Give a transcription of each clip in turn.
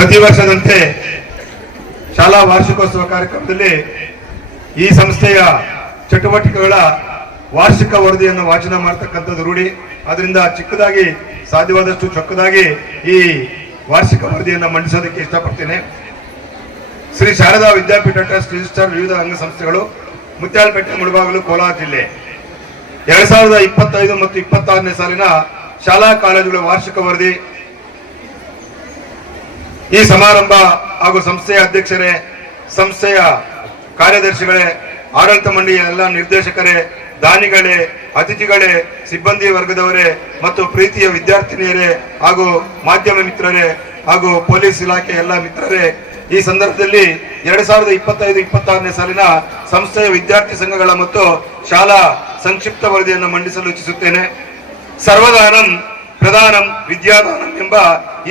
ಪ್ರತಿ ವರ್ಷದಂತೆ ಶಾಲಾ ವಾರ್ಷಿಕೋತ್ಸವ ಕಾರ್ಯಕ್ರಮದಲ್ಲಿ ಈ ಸಂಸ್ಥೆಯ ಚಟುವಟಿಕೆಗಳ ವಾರ್ಷಿಕ ವರದಿಯನ್ನು ವಾಚನ ಮಾಡತಕ್ಕಂಥದ್ದು ರೂಢಿ. ಅದರಿಂದ ಚಿಕ್ಕದಾಗಿ ಸಾಧ್ಯವಾದಷ್ಟು ಚೊಕ್ಕದಾಗಿ ಈ ವಾರ್ಷಿಕ ವರದಿಯನ್ನು ಮಂಡಿಸೋದಕ್ಕೆ ಇಷ್ಟಪಡ್ತೇನೆ. ಶ್ರೀ ಶಾರದಾ ವಿದ್ಯಾಪೀಠ ಟ್ರಸ್ಟ್ ರಿಜಿಸ್ಟರ್ ವಿವಿಧ ಅಂಗಸಂಸ್ಥೆಗಳು ಮುತ್ಯಾಲಪೇಟೆ, ಮುಳಬಾಗಿಲು, ಕೋಲಾರ ಜಿಲ್ಲೆ 2025 ಮತ್ತು 26ನೇ ಸಾಲಿನ ಶಾಲಾ ಕಾಲೇಜುಗಳ ವಾರ್ಷಿಕ ವರದಿ. ಈ ಸಮಾರಂಭ ಹಾಗೂ ಸಂಸ್ಥೆಯ ಅಧ್ಯಕ್ಷರೇ, ಸಂಸ್ಥೆಯ ಕಾರ್ಯದರ್ಶಿಗಳೇ, ಆಡಳಿತ ಮಂಡಳಿಯ ಎಲ್ಲ ನಿರ್ದೇಶಕರೇ, ದಾನಿಗಳೇ, ಅತಿಥಿಗಳೇ, ಸಿಬ್ಬಂದಿ ವರ್ಗದವರೇ ಮತ್ತು ಪ್ರೀತಿಯ ವಿದ್ಯಾರ್ಥಿನಿಯರೇ ಹಾಗೂ ಮಾಧ್ಯಮ ಮಿತ್ರರೇ ಹಾಗೂ ಪೊಲೀಸ್ ಇಲಾಖೆ ಎಲ್ಲ ಮಿತ್ರರೇ, ಈ ಸಂದರ್ಭದಲ್ಲಿ 2025-26ನೇ ಸಾಲಿನ ಸಂಸ್ಥೆಯ ವಿದ್ಯಾರ್ಥಿ ಸಂಘಗಳ ಮತ್ತು ಶಾಲಾ ಸಂಕ್ಷಿಪ್ತ ವರದಿಯನ್ನು ಮಂಡಿಸಲು ಇಚ್ಛಿಸುತ್ತೇನೆ. ಸರ್ವದಾನಂ ಪ್ರಧಾನಂ ವಿದ್ಯಾದಾನಂ ಎಂಬ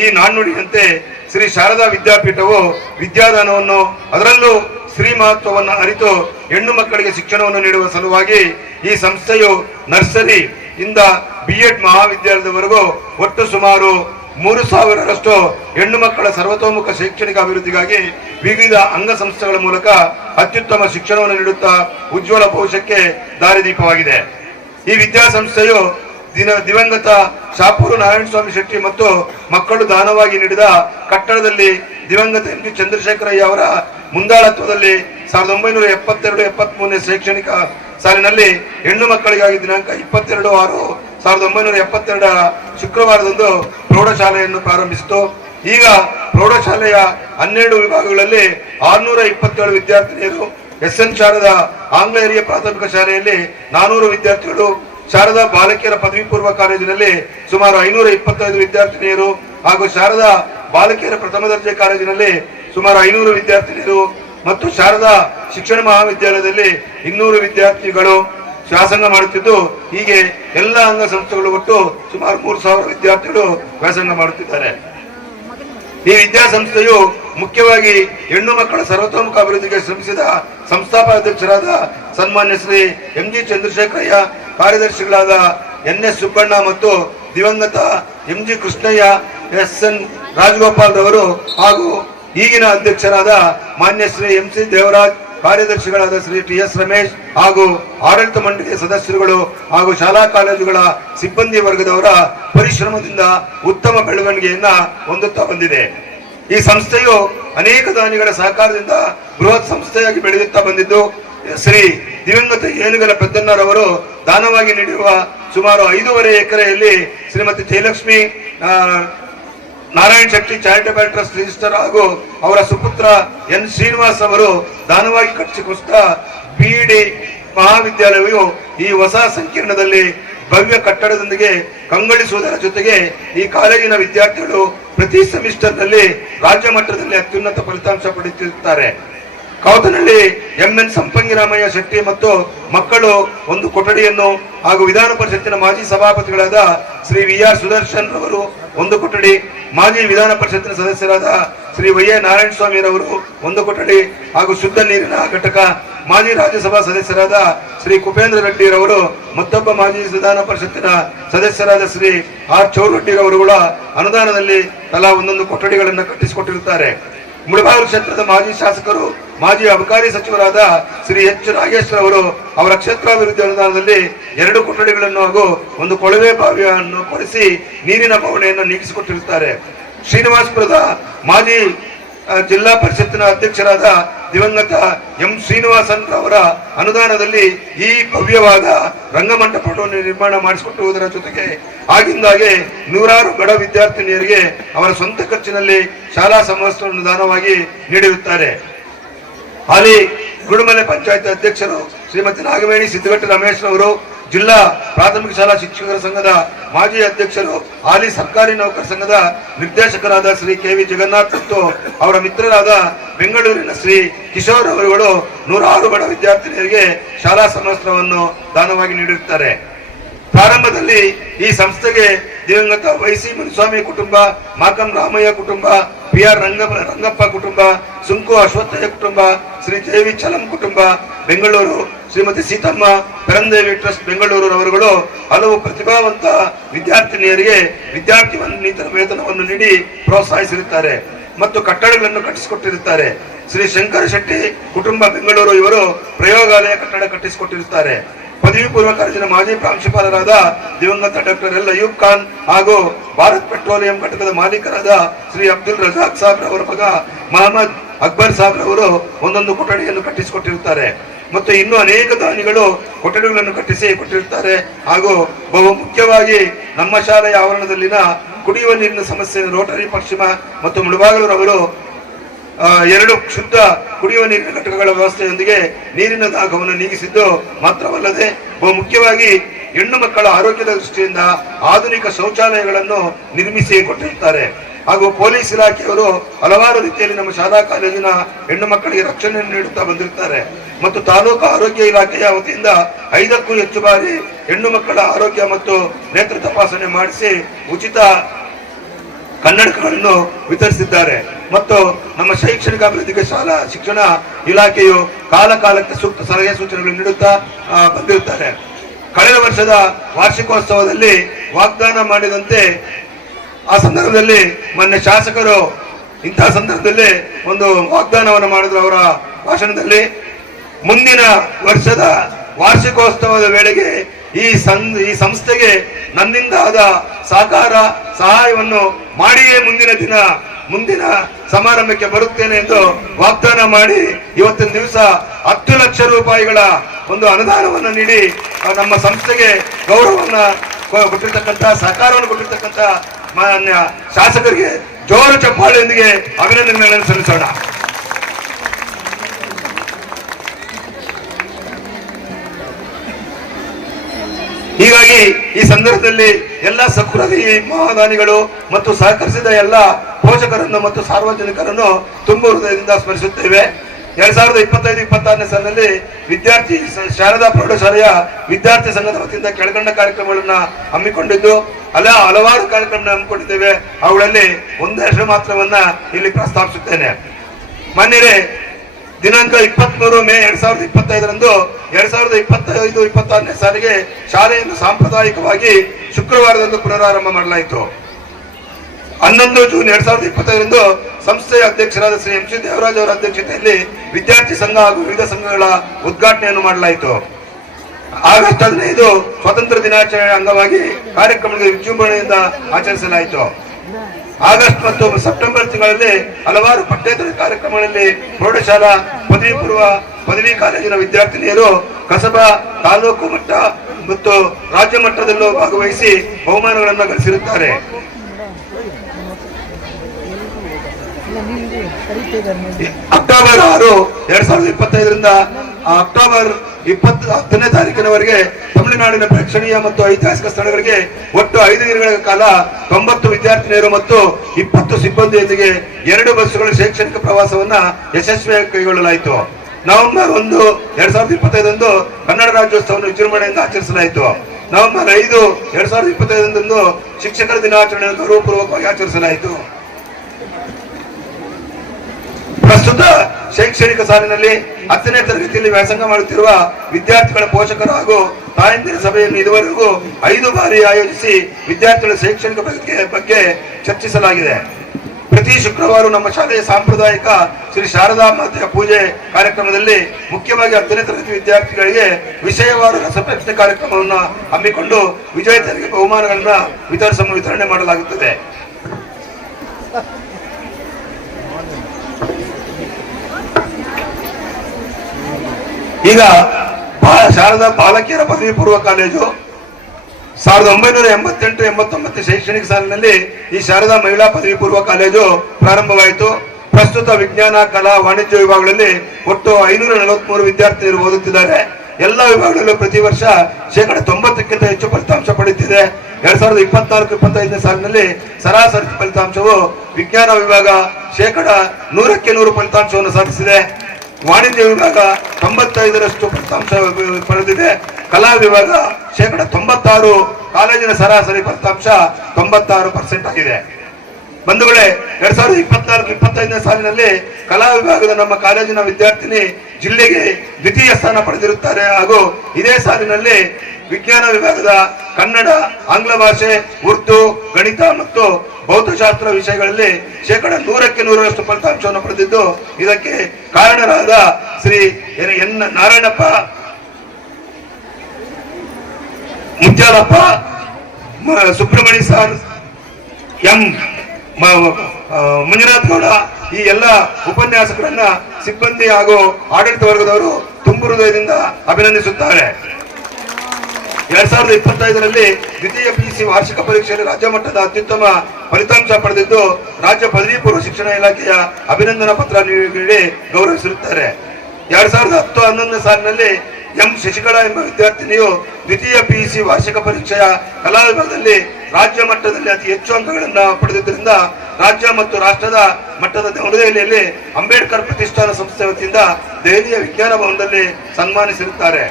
ಈ ನಾಣ್ಣುಡಿಯಂತೆ ಶ್ರೀ ಶಾರದಾ ವಿದ್ಯಾಪೀಠವು ವಿದ್ಯಾದಾನವನ್ನು, ಅದರಲ್ಲೂ ಸ್ತ್ರೀ ಮಹತ್ವವನ್ನು ಅರಿತು ಹೆಣ್ಣು ಮಕ್ಕಳಿಗೆ ಶಿಕ್ಷಣವನ್ನು ನೀಡುವ ಸಲುವಾಗಿ ಈ ಸಂಸ್ಥೆಯು ನರ್ಸರಿ ಇಂದ BEd ಮಹಾವಿದ್ಯಾಲಯದವರೆಗೂ ಒಟ್ಟು ಸುಮಾರು 3,000ರಷ್ಟು ಹೆಣ್ಣು ಮಕ್ಕಳ ಸರ್ವತೋಮುಖ ಶೈಕ್ಷಣಿಕ ಅಭಿವೃದ್ಧಿಗಾಗಿ ವಿವಿಧ ಅಂಗಸಂಸ್ಥೆಗಳ ಮೂಲಕ ಅತ್ಯುತ್ತಮ ಶಿಕ್ಷಣವನ್ನು ನೀಡುತ್ತಾ ಉಜ್ವಲ ಭವಿಷ್ಯಕ್ಕೆ ದಾರಿದೀಪವಾಗಿದೆ. ಈ ವಿದ್ಯಾಸಂಸ್ಥೆಯು ದಿವಂಗತ ಶಾಪೂರು ನಾರಾಯಣಸ್ವಾಮಿ ಶೆಟ್ಟಿ ಮತ್ತು ಮಕ್ಕಳು ದಾನವಾಗಿ ನೀಡಿದ ಕಟ್ಟಡದಲ್ಲಿ ದಿವಂಗತ MG ಚಂದ್ರಶೇಖರಯ್ಯ ಅವರ ಮುಂದಾಳತ್ವದಲ್ಲಿ 1972-73ನೇ ಶೈಕ್ಷಣಿಕ ಸಾಲಿನಲ್ಲಿ ಹೆಣ್ಣು ಮಕ್ಕಳಿಗಾಗಿ ದಿನಾಂಕ 22/6/1972 ಶುಕ್ರವಾರದಂದು ಪ್ರೌಢಶಾಲೆಯನ್ನು ಪ್ರಾರಂಭಿಸಿತು. ಈಗ ಪ್ರೌಢಶಾಲೆಯ 12 ವಿಭಾಗಗಳಲ್ಲಿ 627 ವಿದ್ಯಾರ್ಥಿನಿಯರು, SN ಶಾರದಾ ಆಂಗ್ಲ ಹಿರಿಯ ಪ್ರಾಥಮಿಕ ಶಾಲೆಯಲ್ಲಿ 400 ವಿದ್ಯಾರ್ಥಿಗಳು, ಶಾರದಾ ಬಾಲಕಿಯರ ಪದವಿ ಪೂರ್ವ ಕಾಲೇಜಿನಲ್ಲಿ ಸುಮಾರು 525 ವಿದ್ಯಾರ್ಥಿನಿಯರು ಹಾಗೂ ಶಾರದಾ ಬಾಲಕಿಯರ ಪ್ರಥಮ ದರ್ಜೆ ಕಾಲೇಜಿನಲ್ಲಿ ಸುಮಾರು 500 ವಿದ್ಯಾರ್ಥಿನಿಯರು ಮತ್ತು ಶಾರದಾ ಶಿಕ್ಷಣ ಮಹಾವಿದ್ಯಾಲಯದಲ್ಲಿ 200 ವಿದ್ಯಾರ್ಥಿಗಳು ವ್ಯಾಸಂಗ ಮಾಡುತ್ತಿದ್ದು, ಹೀಗೆ ಎಲ್ಲ ಅಂಗಸಂಸ್ಥೆಗಳು ಒಟ್ಟು ಸುಮಾರು 3,000 ವಿದ್ಯಾರ್ಥಿಗಳು ವ್ಯಾಸಂಗ ಮಾಡುತ್ತಿದ್ದಾರೆ. ಈ ವಿದ್ಯಾಸಂಸ್ಥೆಯು ಮುಖ್ಯವಾಗಿ ಹೆಣ್ಣು ಮಕ್ಕಳ ಸರ್ವತೋಮುಖ ಅಭಿವೃದ್ಧಿಗೆ ಶ್ರಮಿಸಿದ ಸಂಸ್ಥಾಪಕ ಅಧ್ಯಕ್ಷರಾದ ಸನ್ಮಾನ್ಯ ಶ್ರೀ MG ಚಂದ್ರಶೇಖರಯ್ಯ, ಕಾರ್ಯದರ್ಶಿಗಳಾದ NS ಸುಬ್ಬಣ್ಣ ಮತ್ತು ದಿವಂಗತ MG ಕೃಷ್ಣಯ್ಯ, SN ರಾಜಗೋಪಾಲ್ ರವರು ಹಾಗೂ ಈಗಿನ ಅಧ್ಯಕ್ಷರಾದ ಮಾನ್ಯ ಶ್ರೀ MC ದೇವರಾಜ್, ಕಾರ್ಯದರ್ಶಿಗಳಾದ ಶ್ರೀ TS ರಮೇಶ್ ಹಾಗೂ ಆಡಳಿತ ಮಂಡಳಿಯ ಸದಸ್ಯರುಗಳು ಹಾಗೂ ಶಾಲಾ ಕಾಲೇಜುಗಳ ಸಿಬ್ಬಂದಿ ವರ್ಗದವರ ಪರಿಶ್ರಮದಿಂದ ಉತ್ತಮ ಬೆಳವಣಿಗೆಯನ್ನ ಹೊಂದುತ್ತಾ ಬಂದಿದೆ. ಈ ಸಂಸ್ಥೆಯು ಅನೇಕ ದಾನಿಗಳ ಸಹಕಾರದಿಂದ ಬೃಹತ್ ಸಂಸ್ಥೆಯಾಗಿ ಬೆಳೆಯುತ್ತಾ ಬಂದಿದ್ದು, ಶ್ರೀ ದಿವಂಗತ ಏನುಗಲ ಪೆದ್ದಣ್ಣರವರು ದಾನವಾಗಿ ನೀಡಿರುವ ಸುಮಾರು 5.5 ಎಕರೆಯಲ್ಲಿ Shrimati Jayalakshmi Narayana Shetty charitable trust register ಹಾಗೂ ಅವರ ಸುಪುತ್ರ N ಶ್ರೀನಿವಾಸ್ ಅವರು ದಾನವಾಗಿ ಕಟ್ಟಿಸಿಕೊಟ್ಟ BEd ಮಹಾವಿದ್ಯಾಲಯವು ಈ ಹೊಸ ಸಂಕೀರ್ಣದಲ್ಲಿ ಭವ್ಯ ಕಟ್ಟಡದೊಂದಿಗೆ ಕಂಗೊಳಿಸುವುದರ ಜೊತೆಗೆ ಈ ಕಾಲೇಜಿನ ವಿದ್ಯಾರ್ಥಿಗಳು ಪ್ರತಿ ಸೆಮಿಸ್ಟರ್ನಲ್ಲಿ ರಾಜ್ಯ ಮಟ್ಟದಲ್ಲಿ ಅತ್ಯುನ್ನತ ಫಲಿತಾಂಶ ಪಡೆಯುತ್ತಿರುತ್ತಾರೆ. ಕೌತನಹಳ್ಳಿ MN ಸಂಪಂಗಿರಾಮಯ್ಯ ಶೆಟ್ಟಿ ಮತ್ತು ಮಕ್ಕಳು ಒಂದು ಕೊಠಡಿಯನ್ನು ಹಾಗೂ ವಿಧಾನ ಪರಿಷತ್ತಿನ ಮಾಜಿ ಸಭಾಪತಿಗಳಾದ ಶ್ರೀ VR ಸುದರ್ಶನ್ ರವರು ಒಂದು ಕೊಠಡಿ, ಮಾಜಿ ವಿಧಾನ ಪರಿಷತ್ತಿನ ಸದಸ್ಯರಾದ ಶ್ರೀ YA ನಾರಾಯಣಸ್ವಾಮಿ ರವರು ಒಂದು ಕೊಠಡಿ ಹಾಗೂ ಶುದ್ಧ ನೀರಿನ ಘಟಕ, ಮಾಜಿ ರಾಜ್ಯಸಭಾ ಸದಸ್ಯರಾದ ಶ್ರೀ ಕುಪೇಂದ್ರ ರೆಡ್ಡಿ ರವರು ಮತ್ತೊಬ್ಬ ಮಾಜಿ ವಿಧಾನ ಪರಿಷತ್ತಿನ ಸದಸ್ಯರಾದ ಶ್ರೀ R ಚೌರಡ್ಡಿ ರವರುಗಳ ಅನುದಾನದಲ್ಲಿ ತಲಾ ಒಂದೊಂದು ಕೊಠಡಿಗಳನ್ನು ಕಟ್ಟಿಸಿಕೊಟ್ಟಿರುತ್ತಾರೆ. ಮುಳಬಾಗಿಲು ಕ್ಷೇತ್ರದ ಮಾಜಿ ಶಾಸಕರು, ಮಾಜಿ ಅಬಕಾರಿ ಸಚಿವರಾದ ಶ್ರೀ H ನಾಗೇಶ್ ರವರು ಅವರ ಕ್ಷೇತ್ರಾಭಿವೃದ್ಧಿ ಅನುದಾನದಲ್ಲಿ 2 ಕೊಠಡಿಗಳನ್ನು ಹಾಗೂ ಒಂದು ಕೊಳವೆ ಬಾವಿಯನ್ನು ಕೊರೆಸಿ ನೀರಿನ ಬವಣೆಯನ್ನು ನೀಗಿಸಿಕೊಟ್ಟಿರುತ್ತಾರೆ. ಶ್ರೀನಿವಾಸಪುರದ ಮಾಜಿ ಜಿಲ್ಲಾ ಪರಿಷತ್ತಿನ ಅಧ್ಯಕ್ಷರಾದ ದಿವಂಗತ M ಶ್ರೀನಿವಾಸನ್ ಅವರ ಅನುದಾನದಲ್ಲಿ ಈ ಭವ್ಯವಾದ ರಂಗಮಂಟಪವನ್ನು ನಿರ್ಮಾಣ ಮಾಡಿಸಿಕೊಟ್ಟುವುದರ ಜೊತೆಗೆ ಆಗಿಂದಾಗೆ 100 ಬಡ ವಿದ್ಯಾರ್ಥಿನಿಯರಿಗೆ ಅವರ ಸ್ವಂತ ಖರ್ಚಿನಲ್ಲಿ ಶಾಲಾ ಸಮವಸ್ತ್ರವನ್ನು ದಾನವಾಗಿ ನೀಡಿರುತ್ತಾರೆ. ಹಾಲಿ ಗುಡುಮಲೆ ಪಂಚಾಯತ್ ಅಧ್ಯಕ್ಷರು ಶ್ರೀಮತಿ ನಾಗವೇಣಿ ಸಿದ್ದಗಟ್ಟ ರಮೇಶ್ ರವರು, ಜಿಲ್ಲಾ ಪ್ರಾಥಮಿಕ ಶಾಲಾ ಶಿಕ್ಷಕರ ಸಂಘದ ಮಾಜಿ ಅಧ್ಯಕ್ಷರು, ಹಾಲಿ ಸರ್ಕಾರಿ ನೌಕರ ಸಂಘದ ನಿರ್ದೇಶಕರಾದ ಶ್ರೀ KV ಜಗನ್ನಾಥ್ ಮತ್ತು ಅವರ ಮಿತ್ರರಾದ ಬೆಂಗಳೂರಿನ ಶ್ರೀ ಕಿಶೋರ್ ಅವರುಗಳು 106 ಬಡ ವಿದ್ಯಾರ್ಥಿನಿಯರಿಗೆ ಶಾಲಾ ಸಮವಸ್ತ್ರವನ್ನು ದಾನವಾಗಿ ನೀಡಿರುತ್ತಾರೆ. ಪ್ರಾರಂಭದಲ್ಲಿ ಈ ಸಂಸ್ಥೆಗೆ ದಿವಂಗತ YC ಮುನಿಸ್ವಾಮಿ ಕುಟುಂಬ, ಮಾಕಂ ರಾಮಯ್ಯ ಕುಟುಂಬ, PR ರಂಗಪ್ಪ ಕುಟುಂಬ, ಸುಂಕು ಅಶ್ವತ್ಥಯ್ಯ ಕುಟುಂಬ, ಶ್ರೀ JV ಚಲಂ ಕುಟುಂಬ ಬೆಂಗಳೂರು, ಶ್ರೀಮತಿ ಸೀತಮ್ಮ ಪೆರಂದೇವಿ ಟ್ರಸ್ಟ್ ಬೆಂಗಳೂರು ರವರುಗಳು ಹಲವು ಪ್ರತಿಭಾವಂತ ವಿದ್ಯಾರ್ಥಿನಿಯರಿಗೆ ವಿದ್ಯಾರ್ಥಿ ವೇತನವನ್ನು ನೀಡಿ ಪ್ರೋತ್ಸಾಹಿಸಿರುತ್ತಾರೆ. ಮತ್ತು ಕಟ್ಟಡಗಳನ್ನು ಕಟ್ಟಿಸಿಕೊಟ್ಟಿರುತ್ತಾರೆ. ಶ್ರೀ ಶಂಕರ ಶೆಟ್ಟಿ ಕುಟುಂಬ ಬೆಂಗಳೂರು ಇವರು ಪ್ರಯೋಗಾಲಯ ಕಟ್ಟಡ ಕಟ್ಟಿಸಿಕೊಟ್ಟಿರುತ್ತಾರೆ. ಪದವಿ ಪೂರ್ವ ಕಾಲೇಜಿನ ಮಾಜಿ ಪ್ರಾಂಶುಪಾಲರಾದ ದಿವಂಗತ ಡಾಕ್ಟರ್ ಎಲ್ ಅಯೂಬ್ ಖಾನ್ ಹಾಗೂ ಭಾರತ್ ಪೆಟ್ರೋಲಿಯಂ ಘಟಕದ ಮಾಲೀಕರಾದ ಶ್ರೀ ಅಬ್ದುಲ್ ರಜಾಕ್ ಸಾಬ್ ಅವರ ಮಗ ಮಹಮ್ಮದ್ ಅಕ್ಬರ್ ಸಾಬ್ ಅವರು ಒಂದೊಂದು ಕೊಠಡಿಯನ್ನು ಕಟ್ಟಿಸಿಕೊಟ್ಟಿರುತ್ತಾರೆ. ಮತ್ತು ಇನ್ನೂ ಅನೇಕ ದಾನಿಗಳು ಕೊಠಡಿಗಳನ್ನು ಕೊಟ್ಟಿರುತ್ತಾರೆ. ಹಾಗೂ ಬಹು ಮುಖ್ಯವಾಗಿ ನಮ್ಮ ಶಾಲೆಯ ಆವರಣದಲ್ಲಿನ ಕುಡಿಯುವ ನೀರಿನ ಸಮಸ್ಯೆ ರೋಟರಿ ಪಶ್ಚಿಮ ಮತ್ತು ಮುಳಬಾಗಿಲುರವರು 2 ಶುದ್ಧ ಕುಡಿಯುವ ನೀರಿನ ಘಟಕಗಳ ವ್ಯವಸ್ಥೆಯೊಂದಿಗೆ ನೀರಿನ ದಾಹವನ್ನು ನೀಗಿಸಿದ್ದು ಮಾತ್ರವಲ್ಲದೆ ಬಹು ಮುಖ್ಯವಾಗಿ ಹೆಣ್ಣು ಮಕ್ಕಳ ಆರೋಗ್ಯದ ದೃಷ್ಟಿಯಿಂದ ಆಧುನಿಕ ಶೌಚಾಲಯಗಳನ್ನು ನಿರ್ಮಿಸಿ ಕೊಟ್ಟಿರುತ್ತಾರೆ. ಹಾಗೂ ಪೊಲೀಸ್ ಇಲಾಖೆಯವರು ಹಲವಾರು ರೀತಿಯಲ್ಲಿ ನಮ್ಮ ಶಾಲಾ ಕಾಲೇಜಿನ ಹೆಣ್ಣು ಮಕ್ಕಳಿಗೆ ರಕ್ಷಣೆಯನ್ನು ನೀಡುತ್ತಾ ಬಂದಿರುತ್ತಾರೆ. ಮತ್ತು ತಾಲೂಕು ಆರೋಗ್ಯ ಇಲಾಖೆಯ ವತಿಯಿಂದ 5ಕ್ಕೂ ಹೆಚ್ಚು ಬಾರಿ ಹೆಣ್ಣು ಮಕ್ಕಳ ಆರೋಗ್ಯ ಮತ್ತು ನೇತ್ರ ತಪಾಸಣೆ ಮಾಡಿಸಿ ಉಚಿತ ಕನ್ನಡಕಗಳನ್ನು ವಿತರಿಸಿದ್ದಾರೆ. ಮತ್ತು ನಮ್ಮ ಶೈಕ್ಷಣಿಕ ಅಭಿವೃದ್ಧಿಗೆ ಶಾಲಾ ಶಿಕ್ಷಣ ಇಲಾಖೆಯು ಕಾಲಕ್ಕೆ ಸೂಕ್ತ ಸಲಹೆ ಸೂಚನೆಗಳನ್ನು ನೀಡುತ್ತಾ ಬಂದಿರುತ್ತಾರೆ. ಕಳೆದ ವರ್ಷದ ವಾರ್ಷಿಕೋತ್ಸವದಲ್ಲಿ ವಾಗ್ದಾನ ಮಾಡಿದಂತೆ ಆ ಸಂದರ್ಭದಲ್ಲಿ ಮೊನ್ನೆ ಶಾಸಕರು ಇಂತಹ ಸಂದರ್ಭದಲ್ಲಿ ಒಂದು ವಾಗ್ದಾನವನ್ನು ಮಾಡಿದ್ರು. ಅವರ ಭಾಷಣದಲ್ಲಿ ಮುಂದಿನ ವರ್ಷದ ವಾರ್ಷಿಕೋತ್ಸವದ ವೇಳೆಗೆ ಈ ಸಂಸ್ಥೆಗೆ ನನ್ನಿಂದ ಆದ ಸಹಾಯವನ್ನು ಮಾಡಿಯೇ ಮುಂದಿನ ಸಮಾರಂಭಕ್ಕೆ ಬರುತ್ತೇನೆ ಎಂದು ವಾಗ್ದಾನ ಮಾಡಿ ಇವತ್ತಿನ ದಿವಸ 10 ಲಕ್ಷ ರೂಪಾಯಿಗಳ ಒಂದು ಅನುದಾನವನ್ನು ನೀಡಿ ನಮ್ಮ ಸಂಸ್ಥೆಗೆ ಗೌರವವನ್ನು ಕೊಟ್ಟಿರ್ತಕ್ಕಂಥ ಸಹಕಾರವನ್ನು ಕೊಟ್ಟಿರ್ತಕ್ಕಂಥ ಮಾನ್ಯ ಶಾಸಕರಿಗೆ ಜೋರು ಚಪ್ಪಾಳೆಯೊಂದಿಗೆ ಅಭಿನಂದನೆಗಳನ್ನು ಸಲ್ಲಿಸೋಣ. ಹೀಗಾಗಿ ಈ ಸಂದರ್ಭದಲ್ಲಿ ಎಲ್ಲ ಸಹೃದಯಿ ಮಹಾದಾನಿಗಳು ಮತ್ತು ಸಹಕರಿಸಿದ ಎಲ್ಲ ಪೋಷಕರನ್ನು ಮತ್ತು ಸಾರ್ವಜನಿಕರನ್ನು ತುಂಬ ಹೃದಯದಿಂದ ಸ್ಮರಿಸುತ್ತೇವೆ. 2025-26ನೇ ಸಾಲಿನಲ್ಲಿ ವಿದ್ಯಾರ್ಥಿ ಶಾರದಾ ಪ್ರೌಢಶಾಲೆಯ ವಿದ್ಯಾರ್ಥಿ ಸಂಘದ ವತಿಯಿಂದ ಕೆಳಕಂಡ ಕಾರ್ಯಕ್ರಮಗಳನ್ನ ಹಮ್ಮಿಕೊಂಡಿದ್ದು ಹಲವಾರು ಕಾರ್ಯಕ್ರಮ ಹಮ್ಮಿಕೊಂಡಿದ್ದೇವೆ. ಅವುಗಳಲ್ಲಿ ಒಂದಷ್ಟು ಮಾತ್ರವನ್ನ ಇಲ್ಲಿ ಪ್ರಸ್ತಾಪಿಸುತ್ತೇನೆ. ಮಾನ್ಯರೇ, ದಿನಾಂಕ 23 ಮೇ 2025ರಂದು 2025-26ನೇ ಸಾಲಿಗೆ ಶಾಲೆಯನ್ನು ಸಾಂಪ್ರದಾಯಿಕವಾಗಿ ಶುಕ್ರವಾರದಂದು ಪುನರಾರಂಭ ಮಾಡಲಾಯಿತು. 11 ಜೂನ್ 2025ರಂದು ಸಂಸ್ಥೆಯ ಅಧ್ಯಕ್ಷರಾದ ಶ್ರೀ ಎಂ ಸಿ ದೇವರಾಜ್ ಅವರ ಅಧ್ಯಕ್ಷತೆಯಲ್ಲಿ ವಿದ್ಯಾರ್ಥಿ ಸಂಘ ಹಾಗೂ ವಿವಿಧ ಸಂಘಗಳ ಉದ್ಘಾಟನೆಯನ್ನು ಮಾಡಲಾಯಿತು. ಆಗಸ್ಟ್ 15 ಸ್ವಾತಂತ್ರ್ಯ ದಿನಾಚರಣೆ ಅಂಗವಾಗಿ ಕಾರ್ಯಕ್ರಮಗಳಿಗೆ ವಿಜೃಂಭಣೆಯಿಂದ ಆಚರಿಸಲಾಯಿತು. ಆಗಸ್ಟ್ ಮತ್ತು ಸೆಪ್ಟೆಂಬರ್ ತಿಂಗಳಲ್ಲಿ ಹಲವಾರು ಪಠ್ಯೇತರ ಕಾರ್ಯಕ್ರಮಗಳಲ್ಲಿ ಪ್ರೌಢಶಾಲಾ ಪದವಿ ಪೂರ್ವ ಪದವಿ ಕಾಲೇಜಿನ ವಿದ್ಯಾರ್ಥಿನಿಯರು ಕಸಬಾ ತಾಲೂಕು ಮಟ್ಟ ಮತ್ತು ರಾಜ್ಯ ಮಟ್ಟದಲ್ಲೂ ಭಾಗವಹಿಸಿ ಬಹುಮಾನಗಳನ್ನು ಗಳಿಸಿರುತ್ತಾರೆ. ಅಕ್ಟೋಬರ್ 6, 2025ರಿಂದ ಅಕ್ಟೋಬರ್ 10ನೇ ತಾರೀಕಿನವರೆಗೆ ತಮಿಳುನಾಡಿನ ಪ್ರೇಕ್ಷಣೀಯ ಮತ್ತು ಐತಿಹಾಸಿಕ ಸ್ಥಳಗಳಿಗೆ ಒಟ್ಟು 5 ದಿನಗಳ ಕಾಲ 90 ವಿದ್ಯಾರ್ಥಿನಿಯರು ಮತ್ತು 20 ಸಿಬ್ಬಂದಿಯೊಂದಿಗೆ 2 ಬಸ್ಸುಗಳ ಶೈಕ್ಷಣಿಕ ಪ್ರವಾಸವನ್ನ ಯಶಸ್ವಿಯಾಗಿ ಕೈಗೊಳ್ಳಲಾಯಿತು. ನವೆಂಬರ್ 1, 2025ರಂದು ಕನ್ನಡ ರಾಜ್ಯೋತ್ಸವವನ್ನು ವಿಜೃಂಭಣೆಯಿಂದ ಆಚರಿಸಲಾಯಿತು. ನವೆಂಬರ್ 5, 2025ರಂದು ಶಿಕ್ಷಕರ ದಿನಾಚರಣೆಯನ್ನು ಗೌರವಪೂರ್ವಕವಾಗಿ ಆಚರಿಸಲಾಯಿತು. ಪ್ರಸ್ತುತ ಶೈಕ್ಷಣಿಕ ಸಾಲಿನಲ್ಲಿ 10ನೇ ತರಗತಿಯಲ್ಲಿ ವ್ಯಾಸಂಗ ಮಾಡುತ್ತಿರುವ ವಿದ್ಯಾರ್ಥಿಗಳ ಪೋಷಕರು ಹಾಗೂ ತಾಯಂದಿರ ಸಭೆಯನ್ನು ಇದುವರೆಗೂ 5 ಬಾರಿ ಆಯೋಜಿಸಿ ವಿದ್ಯಾರ್ಥಿಗಳ ಶೈಕ್ಷಣಿಕ ಪ್ರಗತಿಯ ಬಗ್ಗೆ ಚರ್ಚಿಸಲಾಗಿದೆ. ಪ್ರತಿ ಶುಕ್ರವಾರ ನಮ್ಮ ಶಾಲೆಯ ಸಾಂಪ್ರದಾಯಿಕ ಶ್ರೀ ಶಾರದಾ ಮಾತೆಯ ಪೂಜೆ ಕಾರ್ಯಕ್ರಮದಲ್ಲಿ ಮುಖ್ಯವಾಗಿ 10ನೇ ತರಗತಿ ವಿದ್ಯಾರ್ಥಿಗಳಿಗೆ ವಿಷಯವಾರು ರಸಪ್ರಶ್ನೆ ಕಾರ್ಯಕ್ರಮವನ್ನು ಹಮ್ಮಿಕೊಂಡು ವಿಜೇತರಿಗೆ ಬಹುಮಾನಗಳನ್ನ ವಿತರಣೆ ಮಾಡಲಾಗುತ್ತದೆ. ಈಗ ಶಾರದಾ ಬಾಲಕಿಯರ ಪದವಿ ಪೂರ್ವ ಕಾಲೇಜು 1988-89 ಶೈಕ್ಷಣಿಕ ಸಾಲಿನಲ್ಲಿ ಈ ಶಾರದಾ ಮಹಿಳಾ ಪದವಿ ಪೂರ್ವ ಕಾಲೇಜು ಪ್ರಾರಂಭವಾಯಿತು. ಪ್ರಸ್ತುತ ವಿಜ್ಞಾನ, ಕಲಾ, ವಾಣಿಜ್ಯ ವಿಭಾಗಗಳಲ್ಲಿ ಒಟ್ಟು 543 ವಿದ್ಯಾರ್ಥಿಗಳು ಓದುತ್ತಿದ್ದಾರೆ. ಎಲ್ಲ ವಿಭಾಗಗಳಲ್ಲೂ ಪ್ರತಿ ವರ್ಷ 90%ಕ್ಕಿಂತ ಹೆಚ್ಚು ಫಲಿತಾಂಶ ಪಡೆಯುತ್ತಿದೆ. 2024-25ನೇ ಸಾಲಿನಲ್ಲಿ ಸರಾಸರಿ ಫಲಿತಾಂಶವು ವಿಜ್ಞಾನ ವಿಭಾಗ 100ಕ್ಕೆ 100 ಫಲಿತಾಂಶವನ್ನು ಸಾಧಿಸಿದೆ. ವಾಣಿಜ್ಯ ವಿಭಾಗ 95ರಷ್ಟು ಫಲಿತಾಂಶ ಪಡೆದಿದೆ. ಕಲಾ ವಿಭಾಗ 96%, ಕಾಲೇಜಿನ ಸರಾಸರಿ ಫಲಿತಾಂಶ 96% ಆಗಿದೆ. ಬಂಧುಗಳೇ, 2024-25ನೇ ಸಾಲಿನಲ್ಲಿ ಕಲಾ ವಿಭಾಗದ ನಮ್ಮ ಕಾಲೇಜಿನ ವಿದ್ಯಾರ್ಥಿನಿ ಜಿಲ್ಲೆಗೆ ದ್ವಿತೀಯ ಸ್ಥಾನ ಪಡೆದಿರುತ್ತಾರೆ. ಹಾಗೂ ಇದೇ ಸಾಲಿನಲ್ಲಿ ವಿಜ್ಞಾನ ವಿಭಾಗದ ಕನ್ನಡ, ಆಂಗ್ಲ ಭಾಷೆ, ಉರ್ದು, ಗಣಿತ ಮತ್ತು ಭೌತಶಾಸ್ತ್ರ ವಿಷಯಗಳಲ್ಲಿ 100% ಫಲಿತಾಂಶವನ್ನು ಪಡೆದಿದ್ದು, ಇದಕ್ಕೆ ಕಾರಣರಾದ Shri N Narayanappa, Muthyalappa, Subramanya sir, M Manjunath Gowda, ಈ ಎಲ್ಲ ಉಪನ್ಯಾಸಕರನ್ನ ಸಿಬ್ಬಂದಿ ಹಾಗೂ ಆಡಳಿತ ವರ್ಗದವರು ತುಂಬು ಹೃದಯದಿಂದ ಅಭಿನಂದಿಸುತ್ತಾರೆ. 2025ರಲ್ಲಿ ದ್ವಿತೀಯ PUC ವಾರ್ಷಿಕ ಪರೀಕ್ಷೆಯಲ್ಲಿ ರಾಜ್ಯ ಮಟ್ಟದ ಅತ್ಯುತ್ತಮ ಫಲಿತಾಂಶ ಪಡೆದಿದ್ದು, ರಾಜ್ಯ ಪದವಿ ಪೂರ್ವ ಶಿಕ್ಷಣ ಇಲಾಖೆಯ ಅಭಿನಂದನಾ ಪತ್ರ ನೀಡಿ ಗೌರವಿಸಿರುತ್ತಾರೆ. 2010-11 ಸಾಲಿನಲ್ಲಿ ಎಂ ಶಶಿಕಲಾ ಎಂಬ ವಿದ್ಯಾರ್ಥಿನಿಯು ದ್ವಿತೀಯ PUC ವಾರ್ಷಿಕ ಪರೀಕ್ಷೆಯ ಕಲಾ ವಿಭಾಗದಲ್ಲಿ ರಾಜ್ಯ ಮಟ್ಟದಲ್ಲಿ ಅತಿ ಹೆಚ್ಚು ಅಂಕಗಳನ್ನು ಪಡೆದಿದ್ದರಿಂದ ರಾಜ್ಯ ಮತ್ತು ರಾಷ್ಟ್ರದ ಮಟ್ಟದ ನವದೆಹಲಿಯಲ್ಲಿ ಅಂಬೇಡ್ಕರ್ ಪ್ರತಿಷ್ಠಾನ ಸಂಸ್ಥೆ ವತಿಯಿಂದ ದೆಹಲಿಯ ವಿಜ್ಞಾನ ಭವನದಲ್ಲಿ ಸನ್ಮಾನಿಸಿರುತ್ತಾರೆ.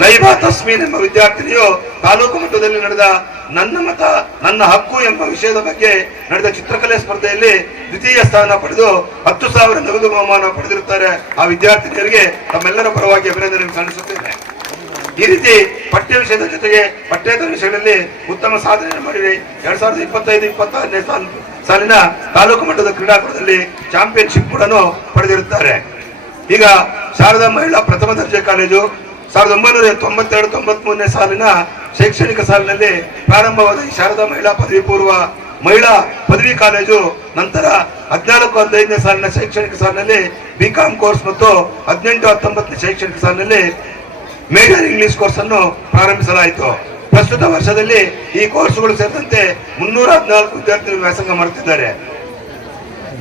ನೈಬಾ ತಸ್ಮೀನ್ ಎಂಬ ವಿದ್ಯಾರ್ಥಿನಿಯು ತಾಲೂಕು ಮಟ್ಟದಲ್ಲಿ ನಡೆದ ನನ್ನ ಮತ ನನ್ನ ಹಕ್ಕು ಎಂಬ ವಿಷಯದ ಬಗ್ಗೆ ನಡೆದ ಚಿತ್ರಕಲೆ ಸ್ಪರ್ಧೆಯಲ್ಲಿ ದ್ವಿತೀಯ ಸ್ಥಾನ ಪಡೆದು 10,000 ನಗದು ಬಹುಮಾನ ಪಡೆದಿರುತ್ತಾರೆ. ಆ ವಿದ್ಯಾರ್ಥಿನಿಯರಿಗೆ ತಮ್ಮೆಲ್ಲರ ಪರವಾಗಿ ಅಭಿನಂದನೆ ಸಲ್ಲಿಸುತ್ತೇನೆ. ಈ ರೀತಿ ಪಠ್ಯ ವಿಷಯದ ಜೊತೆಗೆ ಪಠ್ಯೇತರ ವಿಷಯಗಳಲ್ಲಿ ಉತ್ತಮ ಸಾಧನೆ ಮಾಡಿದೆ. 2025-26ನೇ ಸಾಲಿನ ತಾಲೂಕು ಮಟ್ಟದ ಕ್ರೀಡಾಕೂಟದಲ್ಲಿ ಚಾಂಪಿಯನ್ಶಿಪ್ ಕೂಡ ಪಡೆದಿರುತ್ತಾರೆ. ಈಗ ಶಾರದಾ ಮಹಿಳಾ ಪ್ರಥಮ ದರ್ಜೆ ಕಾಲೇಜು 1992-93ನೇ ಸಾಲಿನ ಶೈಕ್ಷಣಿಕ ಸಾಲಿನಲ್ಲಿ ಪ್ರಾರಂಭವಾದ ಈ ಶಾರದಾ ಮಹಿಳಾ ಪದವಿ ಪೂರ್ವ ಮಹಿಳಾ ಪದವಿ ಕಾಲೇಜು ನಂತರ 14-15ನೇ ಸಾಲಿನ ಶೈಕ್ಷಣಿಕ ಸಾಲಿನಲ್ಲಿ BCom ಕೋರ್ಸ್ ಮತ್ತು 18-19ನೇ ಶೈಕ್ಷಣಿಕ ಸಾಲಿನಲ್ಲಿ ಮೇಜರ್ ಇಂಗ್ಲಿಷ್ ಕೋರ್ಸ್ ಅನ್ನು ಪ್ರಾರಂಭಿಸಲಾಯಿತು. ಪ್ರಸ್ತುತ ವರ್ಷದಲ್ಲಿ ಈ ಕೋರ್ಸ್ಗಳು ಸೇರಿದಂತೆ 314 ವಿದ್ಯಾರ್ಥಿಗಳು ವ್ಯಾಸಂಗ ಮಾಡುತ್ತಿದ್ದಾರೆ.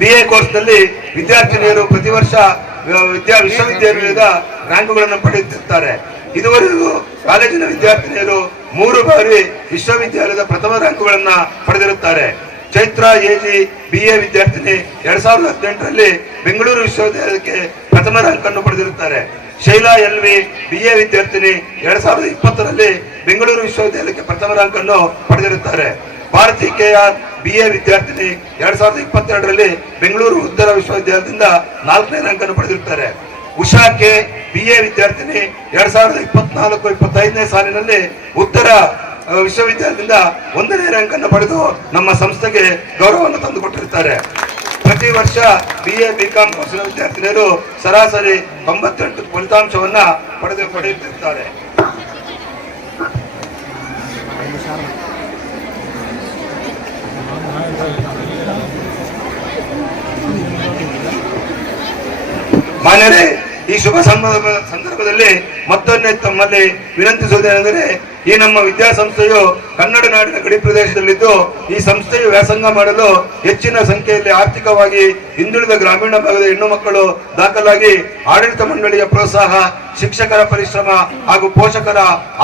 BA ಕೋರ್ಸ್ನಲ್ಲಿ ವಿದ್ಯಾರ್ಥಿನಿಯರು ಪ್ರತಿ ವರ್ಷ ವಿಶ್ವವಿದ್ಯಾನಿಲಯದ ರ್ಯಾಂಕುಗಳನ್ನು ಪಡೆಯುತ್ತಿರುತ್ತಾರೆ. ಇದುವರೆಗೂ ಕಾಲೇಜಿನ ವಿದ್ಯಾರ್ಥಿನಿಯರು 3 ಬಾರಿ ವಿಶ್ವವಿದ್ಯಾಲಯದ ಪ್ರಥಮ ರ್ಯಾಂಕುಗಳನ್ನು ಪಡೆದಿರುತ್ತಾರೆ. ಚೈತ್ರ AG BA ವಿದ್ಯಾರ್ಥಿನಿ 2018ರಲ್ಲಿ ಬೆಂಗಳೂರು ವಿಶ್ವವಿದ್ಯಾಲಯಕ್ಕೆ ಪ್ರಥಮ ರ್ಯಾಂಕ್ ಅನ್ನು ಪಡೆದಿರುತ್ತಾರೆ. ಶೈಲಾ LV BA ವಿದ್ಯಾರ್ಥಿನಿ 2020ರಲ್ಲಿ ಬೆಂಗಳೂರು ವಿಶ್ವವಿದ್ಯಾಲಯಕ್ಕೆ ಪ್ರಥಮ ರ್ಯಾಂಕ್ ಅನ್ನು ಪಡೆದಿರುತ್ತಾರೆ. ಭಾರತಿ KR BA ವಿದ್ಯಾರ್ಥಿನಿ 2022ರಲ್ಲಿ ಬೆಂಗಳೂರು ಉತ್ತರ ವಿಶ್ವವಿದ್ಯಾಲಯದಿಂದ 4ನೇ ರ್ಯಾಂಕ್ ಅನ್ನು ಪಡೆದಿರುತ್ತಾರೆ. ಉಷಾ ಕೆ BA ವಿದ್ಯಾರ್ಥಿನಿ 2024-25ನೇ ಸಾಲಿನಲ್ಲಿ ಉತ್ತರ ವಿಶ್ವವಿದ್ಯಾಲಯದಿಂದ 1ನೇ ರ್ಯಾಂಕ್ ಅನ್ನು ಪಡೆದು ನಮ್ಮ ಸಂಸ್ಥೆಗೆ ಗೌರವವನ್ನು ತಂದುಕೊಟ್ಟಿರುತ್ತಾರೆ. ಪ್ರತಿ ವರ್ಷ BA BCom ಕೋರ್ಸಿನ ವಿದ್ಯಾರ್ಥಿನಿಯರು ಸರಾಸರಿ 98 ಫಲಿತಾಂಶವನ್ನ ಪಡೆಯುತ್ತಿರುತ್ತಾರೆ. ಮಾನ್ಯರೇ, ಈ ಶುಭ ಸಂದರ್ಭದಲ್ಲಿ ಮತ್ತೊಮ್ಮೆ ತಮ್ಮಲ್ಲಿ ವಿನಂತಿಸುವುದೇನೆಂದರೆ, ಈ ನಮ್ಮ ವಿದ್ಯಾಸಂಸ್ಥೆಯು ಕನ್ನಡ ನಾಡಿನ ಗಡಿ ಪ್ರದೇಶದಲ್ಲಿದ್ದು, ಈ ಸಂಸ್ಥೆಯು ವ್ಯಾಸಂಗ ಮಾಡಲು ಹೆಚ್ಚಿನ ಸಂಖ್ಯೆಯಲ್ಲಿ ಆರ್ಥಿಕವಾಗಿ ಹಿಂದುಳಿದ ಗ್ರಾಮೀಣ ಭಾಗದ ಹೆಣ್ಣು ಮಕ್ಕಳು ದಾಖಲಾಗಿ ಆಡಳಿತ ಮಂಡಳಿಯ ಪ್ರೋತ್ಸಾಹ, ಶಿಕ್ಷಕರ ಪರಿಶ್ರಮ ಹಾಗೂ ಪೋಷಕರ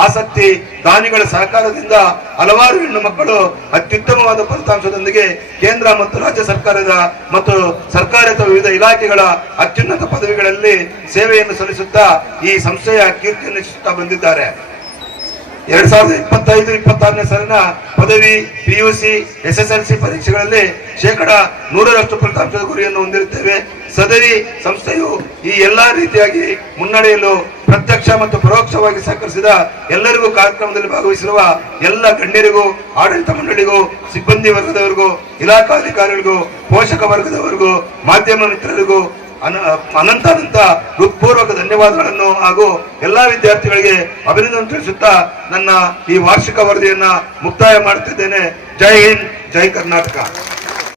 ಆಸಕ್ತಿ, ದಾನಿಗಳ ಸಹಕಾರದಿಂದ ಹಲವಾರು ಹೆಣ್ಣು ಮಕ್ಕಳು ಅತ್ಯುತ್ತಮವಾದ ಫಲಿತಾಂಶದೊಂದಿಗೆ ಕೇಂದ್ರ ಮತ್ತು ರಾಜ್ಯ ಸರ್ಕಾರದ ಮತ್ತು ಸರ್ಕಾರೇತರ ವಿವಿಧ ಇಲಾಖೆಗಳ ಅತ್ಯುನ್ನತ ಪದವಿಗಳಲ್ಲಿ ಸೇವೆಯನ್ನು ಸಲ್ಲಿಸುತ್ತಾ ಈ ಸಂಸ್ಥೆಯ ಕೀರ್ತಿಯನ್ನು ಹೆಚ್ಚಿಸುತ್ತಾ ಬಂದಿದ್ದಾರೆ. 2025-26ನೇ ಸಾಲಿನ ಪದವಿ, PUC, SSLC ಪರೀಕ್ಷೆಗಳಲ್ಲಿ 100% ಫಲಿತಾಂಶದ ಗುರಿಯನ್ನು ಹೊಂದಿರುತ್ತೇವೆ. ಸದರಿ ಸಂಸ್ಥೆಯು ಈ ಎಲ್ಲಾ ರೀತಿಯಾಗಿ ಮುನ್ನಡೆಯಲು ಪ್ರತ್ಯಕ್ಷ ಮತ್ತು ಪರೋಕ್ಷವಾಗಿ ಸಹಕರಿಸಿದ ಎಲ್ಲರಿಗೂ, ಕಾರ್ಯಕ್ರಮದಲ್ಲಿ ಭಾಗವಹಿಸಿರುವ ಎಲ್ಲ ಗಣ್ಯರಿಗೂ, ಆಡಳಿತ ಮಂಡಳಿಗೂ, ಸಿಬ್ಬಂದಿ ವರ್ಗದವರಿಗೂ, ಇಲಾಖಾಧಿಕಾರಿಗಳಿಗೂ, ಪೋಷಕ ವರ್ಗದವರಿಗೂ, ಮಾಧ್ಯಮ ಮಿತ್ರರಿಗೂ ಅನಂತ ಹೃತ್ಪೂರ್ವಕ ಧನ್ಯವಾದಗಳನ್ನು ಹಾಗೂ ಎಲ್ಲಾ ವಿದ್ಯಾರ್ಥಿಗಳಿಗೆ ಅಭಿನಂದನೆ ತಿಳಿಸುತ್ತಾ ನನ್ನ ಈ ವಾರ್ಷಿಕ ವರದಿಯನ್ನ ಮುಕ್ತಾಯ ಮಾಡುತ್ತಿದ್ದೇನೆ. ಜೈ ಹಿಂದ್, ಜೈ ಕರ್ನಾಟಕ.